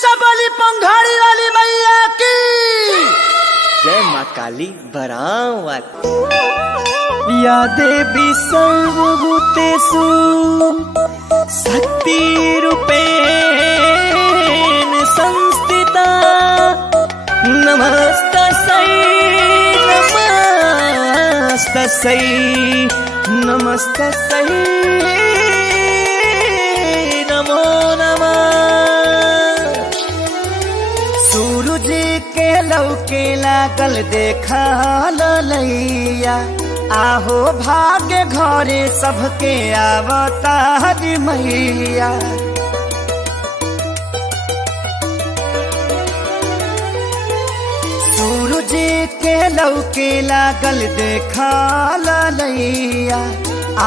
से बोली पंघाड़ी वाली मैया की जय माँ काली बरावत। या देवी सर्वभूतेषु शक्तिरूपेण संस्थिता नमस्तस्यै नमस्तस्यै नमस्तस्यै नमो नमः। सूरज के लौके लागल देखा ललैया आहो भाग्य घरे सबके आवता हरि मैया। सूरज के लौके लागल देखा ललैया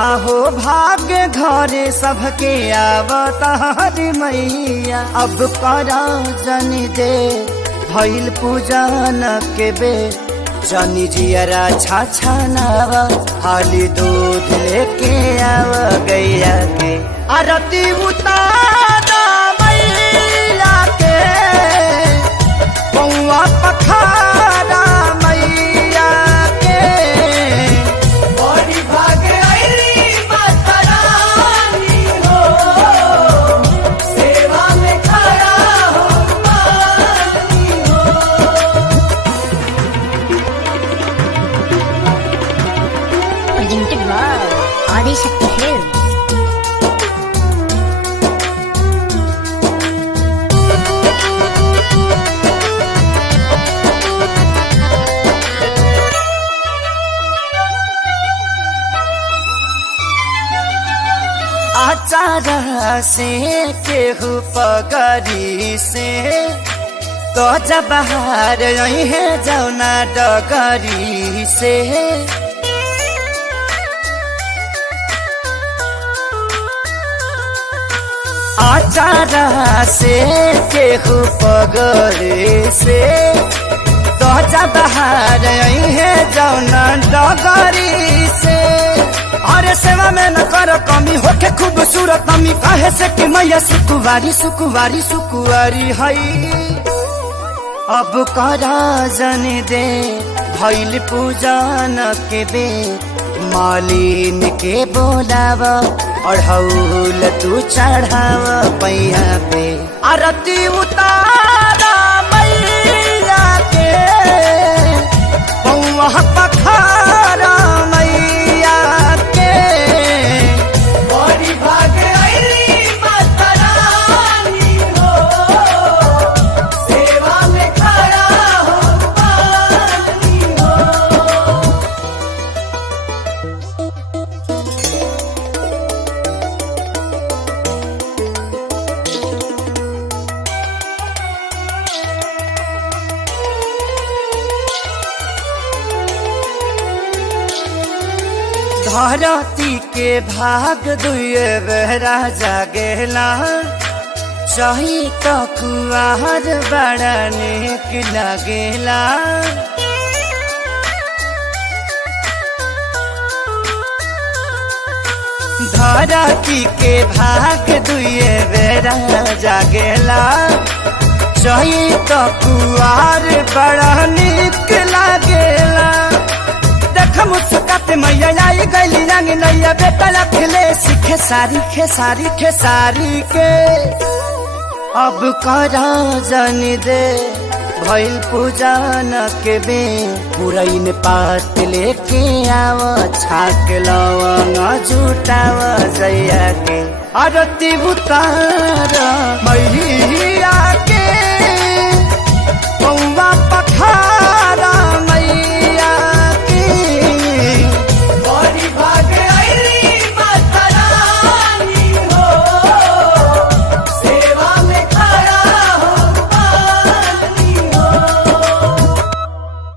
आहो भाग्य घरे सबके आवता हरि मैया। अब करा जनी दे भइल पूजन के बे जनी जियरा छाछा नावा हाली दूध लेके आव गैया के आरती उतारा मैया के बउआ पखारा मैया के। बड़ी भागे आईली माता रानी हो सेवा में खड़ा हो पानी हो। Presented by Adishakti Films. आचार से केहू पगरी से तो जब बाहर यही है जौना डगरी से। आचार से केहू पगरी से तो जब बाहर यही है जौना डगरी से। अरे सेवा में न कर कमी होके खूबसूरत मम्मी कहे से कि मैया सुकुवारी सुकुवारी सुकुवारी हई। अब करा जनी दे भइल पूजन के बे मालिन के बोलाव अढ़ौल तू चढ़ाव पैया पे आरती उतारा मैया के बउआ पखारा मैया के। बड़ी भागे आईली माता रानी हो सेवा में खड़ा हो पानी हो। धरती के भाग दुए बेहरा जागेला चाही तो कुआर बड़ा नेक लगेला। धरती के भाग दुए बेरा जागेला चाही तो कुआर बड़ा नेक लगेला। मुस्काते मैया आई गैली रंग नैया बेटा लखले सीखे सारी खेसारी खेसारी के। अब करा जनी दे भइल पूजन के बे पुरैन पात लेके आव छाक लवंग जुटाव जैया के आरती उतार मैया